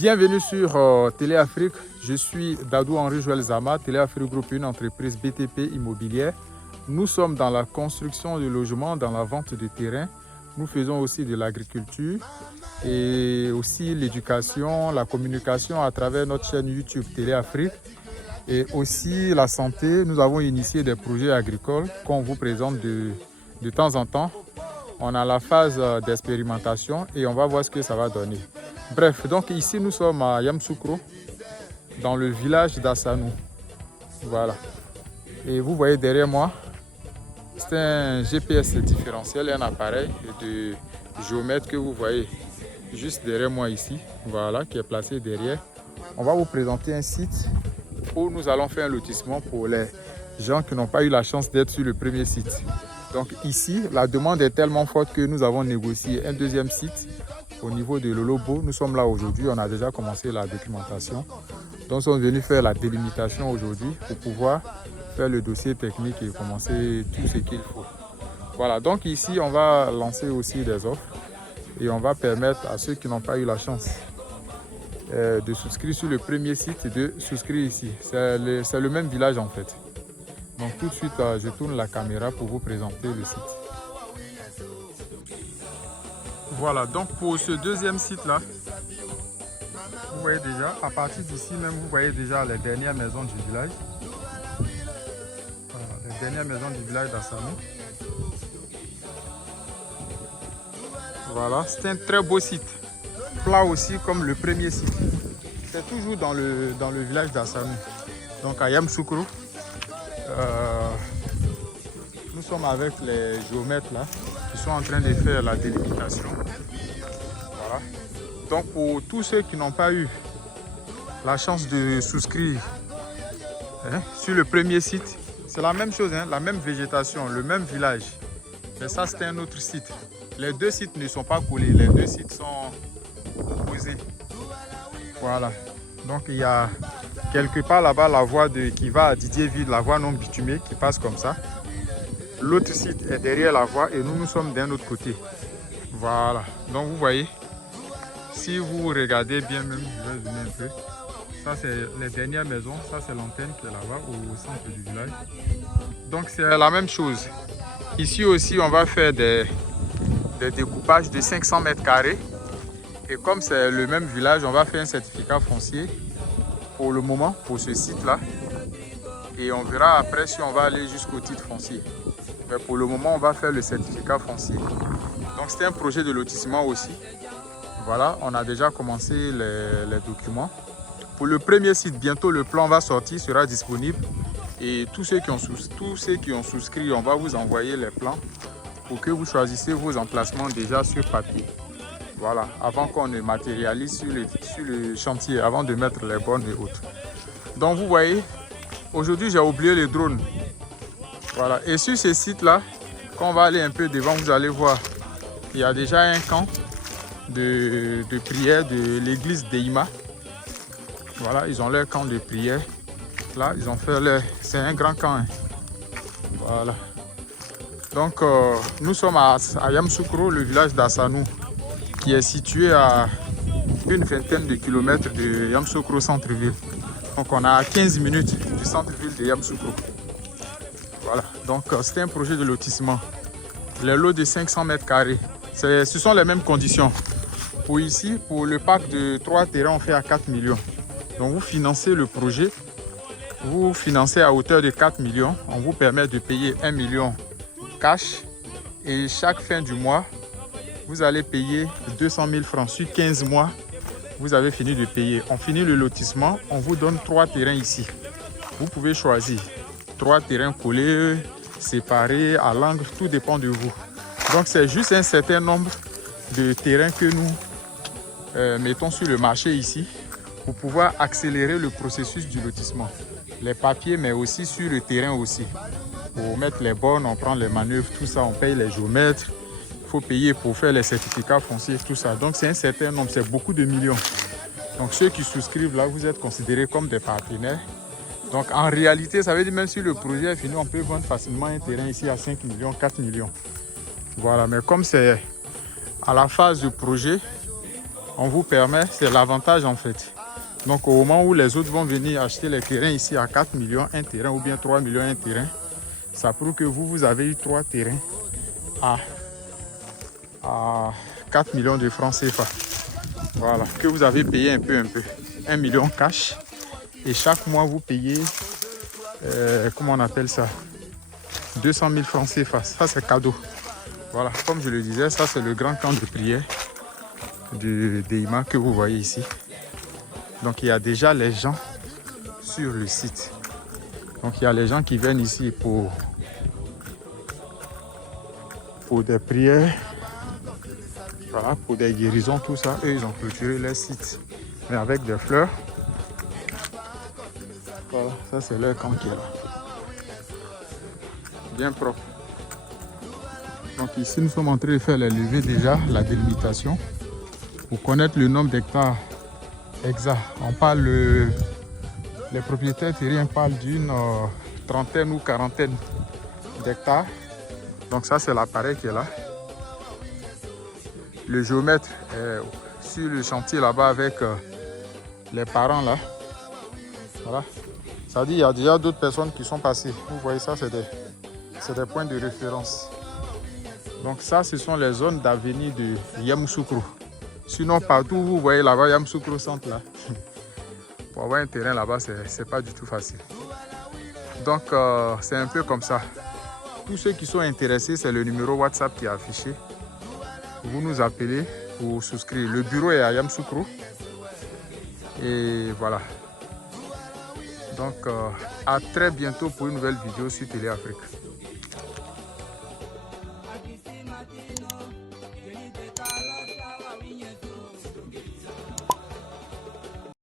Bienvenue sur Télé Afrique. Je suis Dadou Henri Joël Zama, Télé Afrique Group, une entreprise BTP immobilière. Nous sommes dans la construction de logements, dans la vente de terrains. Nous faisons aussi de l'agriculture et aussi l'éducation, la communication à travers notre chaîne YouTube Télé Afrique. Et aussi la santé. Nous avons initié des projets agricoles qu'on vous présente de temps en temps. On a la phase d'expérimentation et on va voir ce que ça va donner. Bref, donc ici nous sommes à Yamoussoukro, dans le village d'Assanou. Voilà. Et vous voyez derrière moi, c'est un GPS différentiel, un appareil de géomètre que vous voyez juste derrière moi ici. Voilà, qui est placé derrière. On va vous présenter un site où nous allons faire un lotissement pour les gens qui n'ont pas eu la chance d'être sur le premier site. Donc ici, la demande est tellement forte que nous avons négocié un deuxième site au niveau de Lolobo. Nous sommes là aujourd'hui, on a déjà commencé la documentation. Donc nous sommes venus faire la délimitation aujourd'hui pour pouvoir faire le dossier technique et commencer tout ce qu'il faut. Voilà, donc ici on va lancer aussi des offres et on va permettre à ceux qui n'ont pas eu la chance de souscrire sur le premier site de souscrire ici. C'est le même village en fait. Donc tout de suite, je tourne la caméra pour vous présenter le site. Voilà, donc pour ce deuxième site là, vous voyez déjà, à partir d'ici même, vous voyez déjà les dernières maisons du village. Voilà, les dernières maisons du village d'Assanou. Voilà, c'est un très beau site. Plat aussi comme le premier site. C'est toujours dans le village d'Assanou. Donc à Yamoussoukro. Nous sommes avec les géomètres là qui sont en train de faire la délimitation. Voilà. Donc pour tous ceux qui n'ont pas eu la chance de souscrire sur le premier site, c'est la même chose, la même végétation, le même village. Mais ça c'est un autre site. Les deux sites ne sont pas collés, les deux sites sont opposés. Voilà. Donc il y a quelque part là-bas la voie qui va à Didierville, la voie non bitumée qui passe comme ça. L'autre site est derrière la voie et nous sommes d'un autre côté. Voilà. Donc vous voyez, si vous regardez bien même, je vais zoomer un peu. Ça c'est les dernières maisons, ça c'est l'antenne qui est là-bas au centre du village. Donc c'est la même chose. Ici aussi on va faire des découpages de 500 mètres carrés. Et comme c'est le même village, on va faire un certificat foncier pour le moment, pour ce site-là. Et on verra après si on va aller jusqu'au titre foncier. Mais pour le moment, on va faire le certificat foncier. Donc c'est un projet de lotissement aussi. Voilà, on a déjà commencé les documents. Pour le premier site, bientôt le plan va sortir, sera disponible. Et tous ceux qui ont souscrit, on va vous envoyer les plans pour que vous choisissiez vos emplacements déjà sur papier. Voilà, avant qu'on ne matérialise sur le chantier, avant de mettre les bornes et autres. Donc vous voyez, aujourd'hui j'ai oublié les drones. Voilà, et sur ce site-là, quand on va aller un peu devant, vous allez voir, il y a déjà un camp de prière de l'église d'Eima. Voilà, ils ont leur camp de prière. Là, ils ont fait leur... C'est un grand camp. Voilà. Donc, nous sommes à Yamoussoukro, le village d'Assanou, qui est situé à une vingtaine de kilomètres de Yamoussoukro centre-ville. Donc on a 15 minutes du centre-ville de Yamoussoukro. Voilà, donc c'est un projet de lotissement. Les lots de 500 mètres carrés, ce sont les mêmes conditions. Pour ici, pour le parc de 3 terrains, on fait à 4 millions. Donc vous financez le projet, vous financez à hauteur de 4 millions. On vous permet de payer 1 million cash et chaque fin du mois, vous allez payer 200 000 francs. Sur 15 mois, vous avez fini de payer. On finit le lotissement, on vous donne 3 terrains ici. Vous pouvez choisir 3 terrains collés, séparés, à l'angle, tout dépend de vous. Donc c'est juste un certain nombre de terrains que nous mettons sur le marché ici pour pouvoir accélérer le processus du lotissement. Les papiers, mais aussi sur le terrain aussi. Pour mettre les bornes, on prend les manœuvres, tout ça, on paye les géomètres. Il faut payer pour faire les certificats fonciers, tout ça. Donc c'est un certain nombre, c'est beaucoup de millions. Donc ceux qui souscrivent là, vous êtes considérés comme des partenaires. Donc en réalité, ça veut dire même si le projet est fini, on peut vendre facilement un terrain ici à 5 millions, 4 millions. Voilà, mais comme c'est à la phase de projet, on vous permet, c'est l'avantage en fait. Donc au moment où les autres vont venir acheter les terrains ici à 4 millions un terrain ou bien 3 millions un terrain, ça prouve que vous avez eu 3 terrains à 4 millions de francs CFA. Voilà, que vous avez payé un peu. 1 million cash. Et chaque mois, vous payez, comment on appelle ça, 200 000 francs CFA. Ça, c'est cadeau. Voilà, comme je le disais, ça, c'est le grand camp de prière de Deima que vous voyez ici. Donc, il y a déjà les gens sur le site. Donc, il y a les gens qui viennent ici pour des prières. Voilà, pour des guérisons, tout ça. Eux, ils ont clôturé leur site, mais avec des fleurs. Voilà, ça c'est leur camp qui est là. Bien propre. Donc ici, nous sommes en train de faire les levées déjà, la délimitation. Pour connaître le nombre d'hectares exact. On parle, les propriétaires terriens parlent d'une trentaine ou quarantaine d'hectares. Donc ça, c'est l'appareil qui est là. Le géomètre est sur le chantier là-bas avec les parents là. Voilà. Ça dit, il y a déjà d'autres personnes qui sont passées. Vous voyez ça, c'est des points de référence. Donc ça, ce sont les zones d'avenir de Yamoussoukro. Sinon, partout, vous voyez là-bas, Yamoussoukro centre là. Pour avoir un terrain là-bas, c'est pas du tout facile. Donc, c'est un peu comme ça. Tous ceux qui sont intéressés, c'est le numéro WhatsApp qui est affiché. Vous nous appelez pour souscrire. Le bureau est à Yamoussoukro. Et voilà. Donc, à très bientôt pour une nouvelle vidéo sur Télé Afrique.